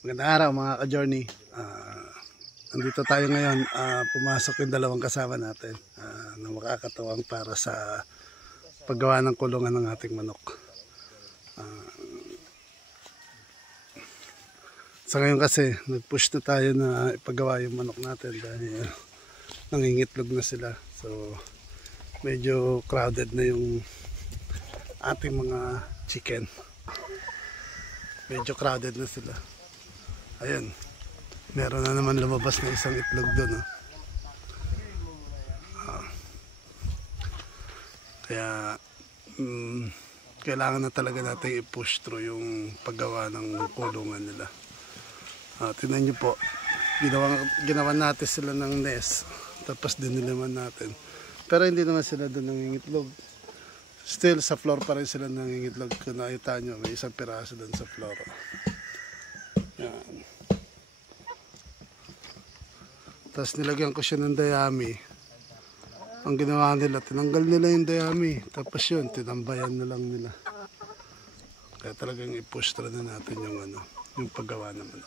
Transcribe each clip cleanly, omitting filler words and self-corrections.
Magandang araw mga ka-journey. Nandito tayo ngayon. Pumasok yung dalawang kasama natin na makakatuwang para sa paggawa ng kulungan ng ating manok. Sa ngayon kasi nag-push na tayo na ipagawa yung manok natin dahil nangingitlog na sila. So medyo crowded na yung ating mga chicken. Medyo crowded na sila. Ayan, meron na naman lumabas na isang itlog doon. Kaya kailangan na talaga natin i-push through yung paggawa ng kulungan nila. Tingnan nyo po, ginawa natin sila ng nest, tapos diniliman natin. Pero hindi naman sila doon nangingitlog. Still sa floor pa rin sila nangingitlog. Kung nakita nyo, may isang piraso doon sa floor. Yan. Tapos nilagyan ko siya ng dayami. Ang ginawa nila, tinanggal nila yung dayami. Tapos yun, tinambayan na lang nila. Kaya talagang i-push na natin yung paggawa naman.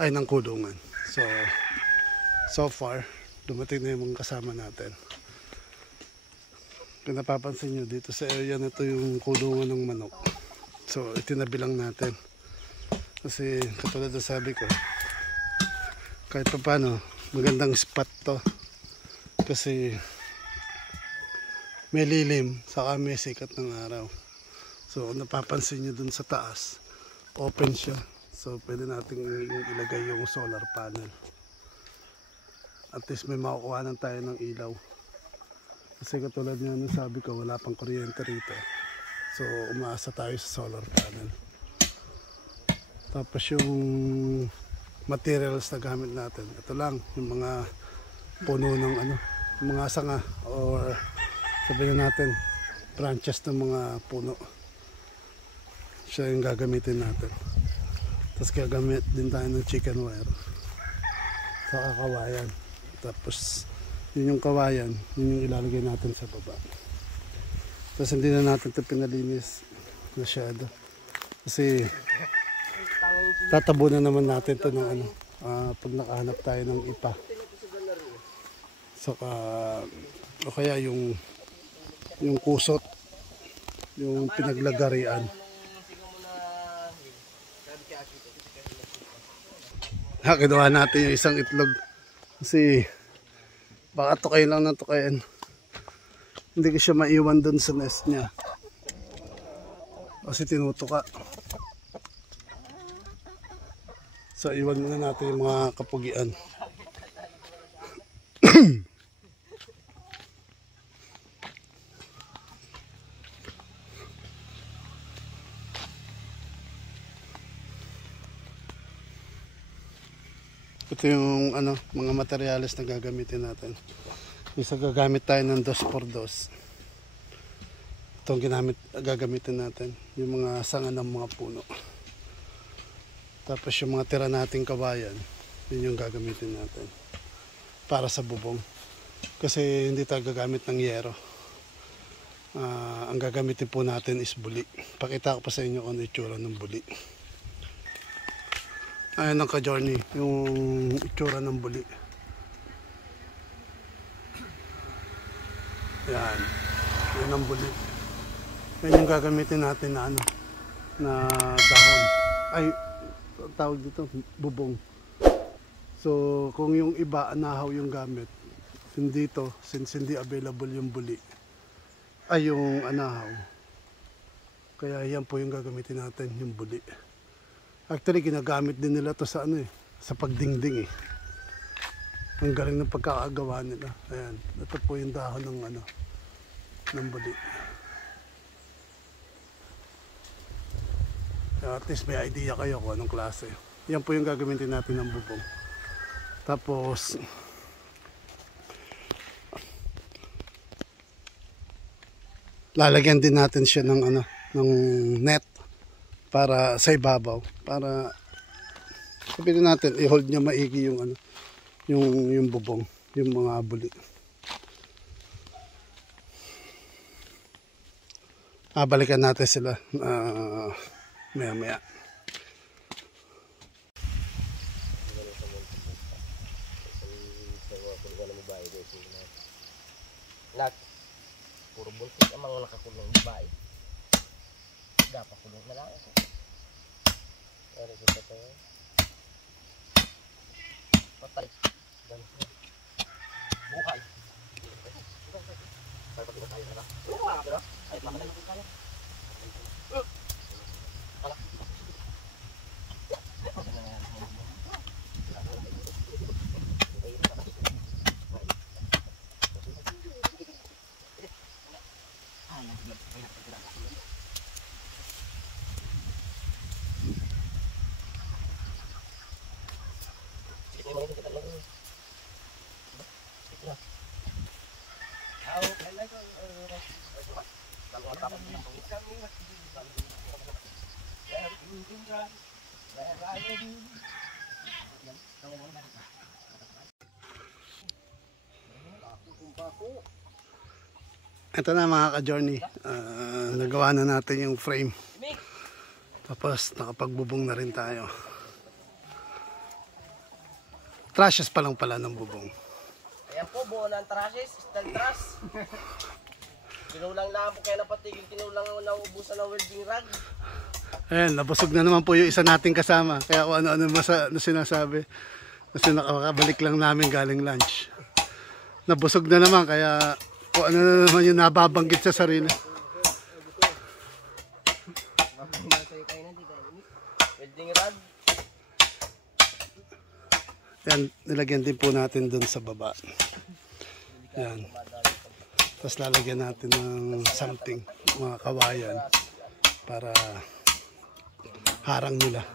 Ay, ng kulungan. So far, dumating na yung mga kasama natin. Kung napapansin nyo, dito sa area na ito yung kulungan ng manok. So, itinabi lang natin. Kasi, katulad na sabi ko, kahit pa paano, magandang spot to kasi may lilim saka may sikat ng araw. So napapansin nyo dun sa taas, open siya, so pwede natin ilagay yung solar panel. At least may makukuhanan tayo ng ilaw kasi katulad nga nung sabi ko, wala pang kuryente rito, so umaasa tayo sa solar panel. Tapos yung materials na gamit natin, ito lang yung mga puno ng yung mga sanga or sabihin natin branches ng mga puno, siya yung gagamitin natin. Tapos gagamit din tayo ng chicken wire sa kawayan. Tapos yun yung kawayan, yun yung ilalagay natin sa baba. Tapos hindi na natin ito pinalinis masyado kasi tatabunan naman natin ito ng pag nakahanap tayo ng ipa. Saka o kaya yung kusot, yung pinaglagarian. Kinuha natin yung isang itlog kasi baka tukay lang ng tukayan. Hindi ko siya maiwan dun sa nest niya kasi tinutuka. So iwan muna natin yung mga kapugian. Ito yung mga materyales na gagamitin natin. Isa gagamit tayo ng 2x2. Itong gagamitin natin, yung mga sanga ng mga puno. Tapos yung mga tira nating kawayan, yun yung gagamitin natin para sa bubong. Kasi hindi tayo gagamit ng yero. Ang gagamitin po natin is buli. Pakita ko pa sa inyo kung ano itsura ng buli. Ayan ang ka-journey, yung itsura ng buli. Yan. Yan ang buli. Yan yung gagamitin natin na dahon. Ay, tawag dito, bubong. So, kung yung iba, anahaw yung gamit, hindi to, since hindi available yung buli, ay yung anahaw. Kaya yan po yung gagamitin natin, yung buli. Actually, ginagamit din nila to sa sa pagdingding . Ang galing ng pagkakagawa nila. Ayan, ito po yung dahon ng buli. At least may idea kayo kung anong klase. Yan po yung gagamitin natin ng bubong. Tapos lalagyan din natin siya ng net para sa ibabaw, para sabihin natin i-hold niya maigi yung bubong, yung mga buli. Balikan natin sila maya maya. wala mo bahay dito. Lahat. Puro buntis ang mga nakakulong babae. Dapat kulong na lang. Pero kita tayo. Patay. Buhay. Ay, pati na tayo na. Ay, pati na tayo. Ito na mga ka-journey, nagawa na natin yung frame. Tapos nakapagbubong na rin tayo. Trashes pa lang pala ng bubong. Ayan po, buo ng trashes, steel truss. Kinulang lang po kaya napatigil, kinulang na ubusan ng welding rod. Ayan, nabusog na naman po yung isa nating kasama. Kaya kung ano-ano sinasabi. Kasi nakabalik lang namin galing lunch. Nabusog na naman kaya kung ano na naman yung nababanggit sa sarili. Welding rod. Yan, nilagyan din po natin dun sa baba. Yan. Tapos lalagyan natin ng something, mga kawayan, para harang nila.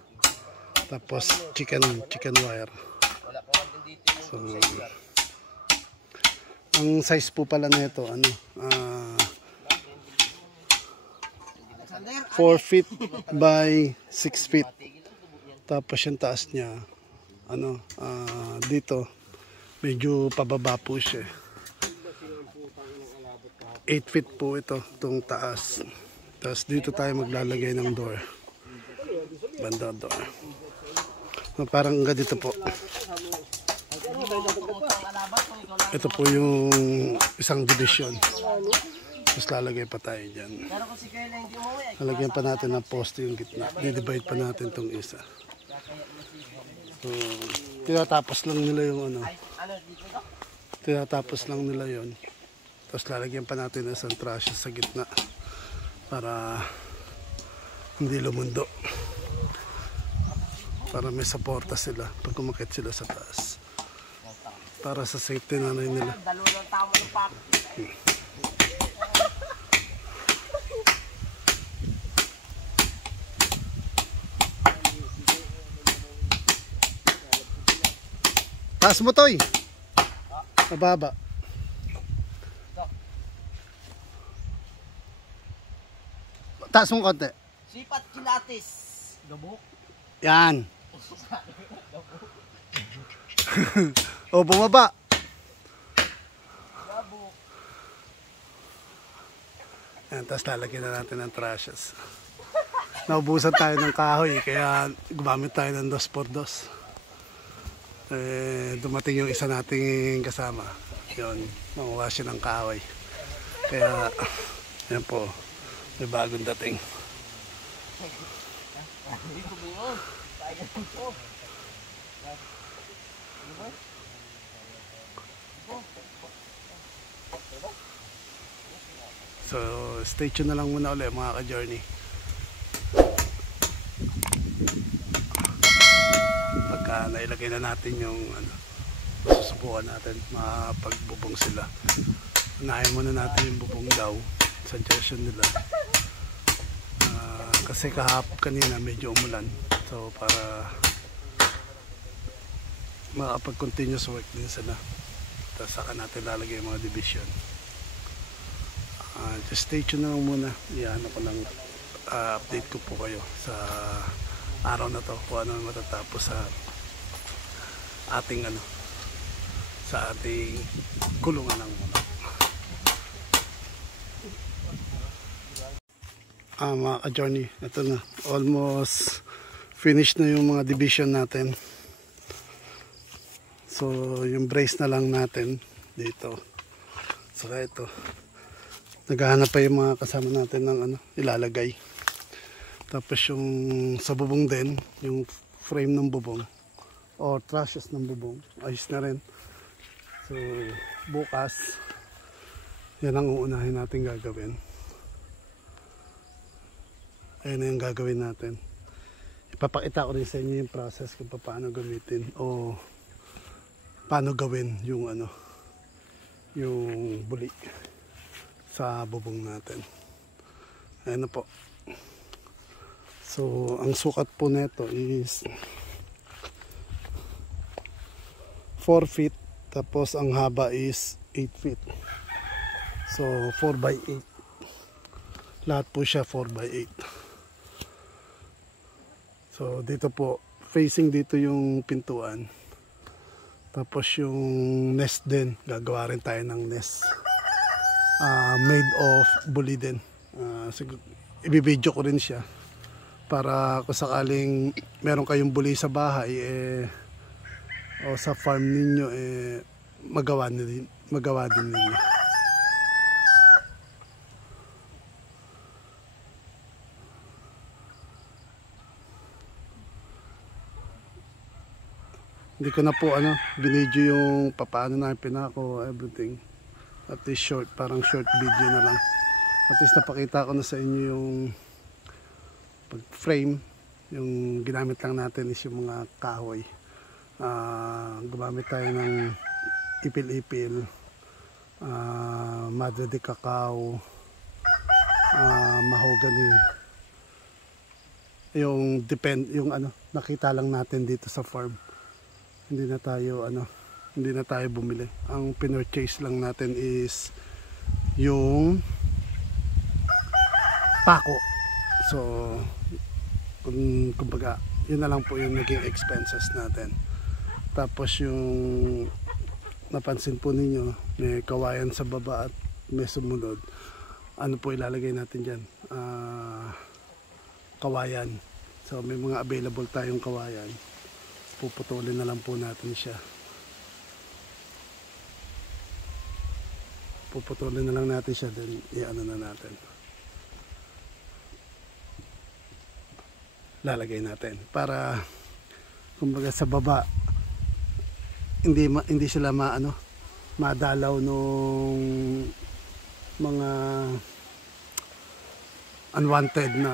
Tapos chicken wire. So, ang size po pala na ito, 4 feet by 6 feet. Tapos yung taas niya, dito, medyo pababa po siya. 8 feet po ito, itong taas. Tapos dito tayo maglalagay ng door. Banda door. So, parang ganito po. Ito po yung isang division. Tapos lalagay pa tayo dyan. Lalagyan pa natin ng poste yung gitna. Didivide pa natin itong isa. So, tinatapos lang nila yung tinatapos lang nila yon. Tapos lalagyan pa natin ng isang trashes sa gitna para hindi lumundo. Para may suporta sila pag umakit sila sa taas. Para sa safety na nila. Taas mo, Toy. Mababa. Taas mo konti. Sipat kilatis. Gabok. Yan. O, bumaba. Gabok. Yan, tapos lalagyan na natin ng trashes. Naubusan tayo ng kahoy, kaya gumamit tayo ng 2x2. Dumating yung isa nating kasama. Yun, nanguha siya ng kahoy. Kaya, yan po, may bagong dating. So, stay tuned na lang muna ulit mga ka-journey. Pagka nailagay na natin yung susubukan natin, mapagbubong sila. Unahin muna natin yung bubong daw, suggestion nila. Kasi kanina medyo umulan. So, para makapag-continuous work din sila. Tapos saka natin lalagay yung mga division. Just stay tuned na lang muna. Iyan ako ng update ko po kayo sa araw na to kung ano matatapos sa ating sa ating kulungan ng manok. Mga ka-journey, ito na, almost finished na yung mga division natin. So yung brace na lang natin dito. Saka ito. Naghahanap pa yung mga kasama natin ng ano, ilalagay. Tapos yung sa bubong din, yung frame ng bubong o trusses ng bubong, ayos na rin. So bukas, yan ang uunahin natin gagawin. Ayan na yung gagawin natin. Ipapakita ko rin sa inyo yung process kung paano gamitin o paano gawin yung ano, yung buli sa bubong natin. Ayan na po. So ang sukat po nito is 4 feet, tapos ang haba is 8 feet. So 4 by 8. Lahat po siya 4 by 8. So dito po, facing dito yung pintuan. Tapos yung nest din, gagawa rin tayo ng nest. Made of buli din. Ibibidyo ko rin siya. Para kung sakaling meron kayong buli sa bahay o sa farm ninyo magawa din ninyo. Hindi ko na po binidyo yung paano na pinako, everything. At least short, parang short video na lang. At least napakita ko na sa inyo yung pag frame. Yung ginamit lang natin is yung mga kahoy. Gumamit tayo ng ipil-ipil, madre de cacao, mahogany. Yung nakita lang natin dito sa farm. Hindi na tayo bumili. Ang pinurchase lang natin is yung pako. So kumbaga yun na lang po yung naging expenses natin. Tapos yung napansin po ninyo, may kawayan sa baba at may sumunod. Ano po ilalagay natin dyan? Kawayan. So may mga available tayong kawayan. Puputulin na lang po natin siya. Puputulin na lang natin siya, then i-ano na natin. Lalagay natin para kumbaga sa baba hindi sila madalaw nung mga unwanted na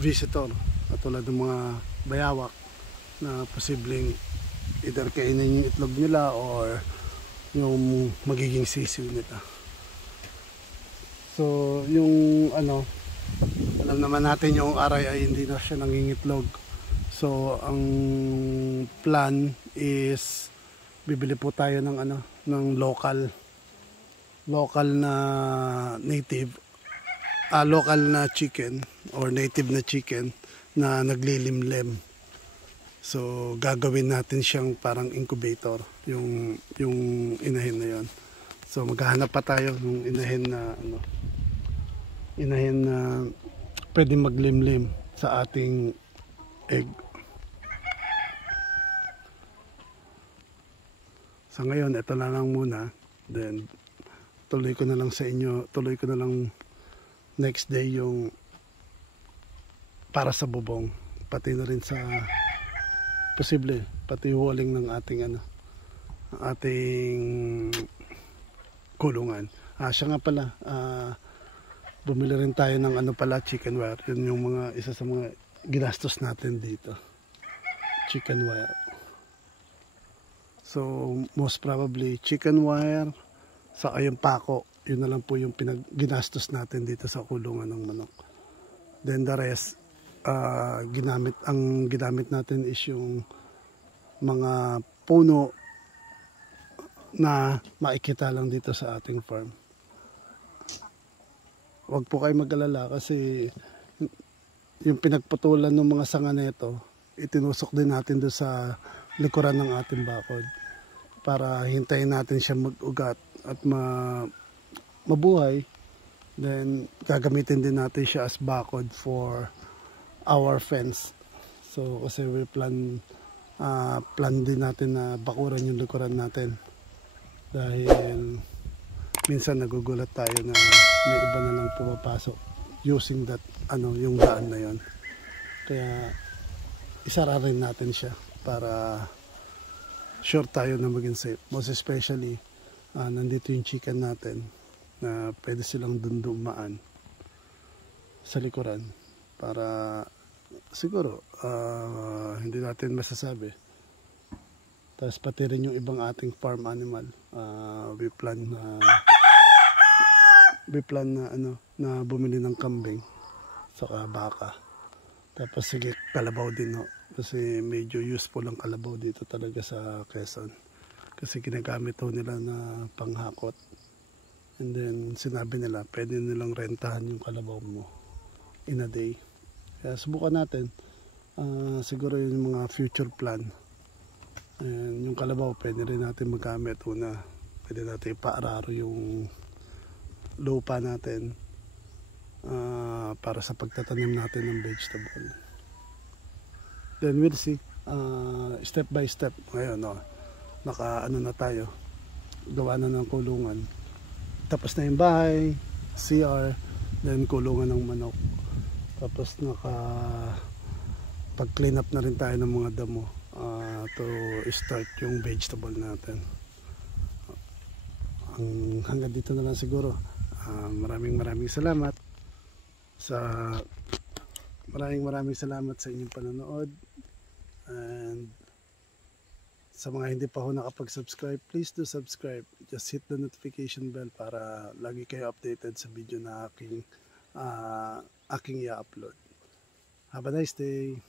visitor, katulad ng mga bayawak na posibleng either kainin yung itlog nila or yung magiging sisiw nila. So yung alam naman natin yung aray ay hindi na siya nangingitlog. So ang plan is bibili po tayo ng ng local na native local na chicken or native na chicken na naglilimlem. So gagawin natin siyang parang incubator yung inahin na yon. So maghahanap pa tayo ng inahin na pwede maglimlim sa ating egg. Sa ngayon, ito na lang muna. Then, tuloy ko na lang next day yung para sa bubong. Pati na rin sa posible, pati huling ng ating kulungan. Siya nga pala, bumili rin tayo ng chicken wire. Yun yung isa sa mga ginastos natin dito. Chicken wire. So, most probably chicken wire sa yung pako. Yun na lang po yung ginastos natin dito sa kulungan ng manok. Then the rest, ginamit natin is yung mga puno na makikita lang dito sa ating farm. Huwag po kayo mag-alala kasi yung pinagputulan ng mga sanga nito, itinusok din natin doon sa likuran ng ating bakod para hintayin natin siya mag-ugat at mabuhay. Then gagamitin din natin siya as bakod for our fence. So kasi we plan plan din natin na bakuran yung likuran natin. Dahil minsan nagugulat tayo na may iba na lang pumapasok using that yung daan na yon. Kaya isara rin natin siya para sure tayo na maging safe. Most especially nandito yung chicken natin na pwede silang dun dumaan sa likuran para siguro hindi natin masasabi. Tapos pati rin yung ibang ating farm animal, we plan na bumili ng kambing saka baka. Tapos sige, kalabaw din ho. Kasi medyo useful ang kalabaw dito talaga sa Quezon. Kasi ginagamit ho nila na panghakot. And then sinabi nila, pwede nilang rentahan yung kalabaw mo in a day. Kaya subukan natin. Siguro yung mga future plan. And yung kalabaw, pwede rin natin magamit. Una, pwede natin ipaararo yung lupa natin para sa pagtatanim natin ng vegetable. Then we'll see. Step by step. Ngayon, na tayo. Gawa na ng kulungan. Tapos na yung bahay, CR, then kulungan ng manok. Tapos pag-clean up na rin tayo ng mga damo to start yung vegetable natin. Hanggang dito na lang siguro. Maraming salamat sa inyong panonood. And sa mga hindi pa ho nakapag-subscribe, please do subscribe. Just hit the notification bell para lagi kayo updated sa video na aking i-upload. Have a nice day.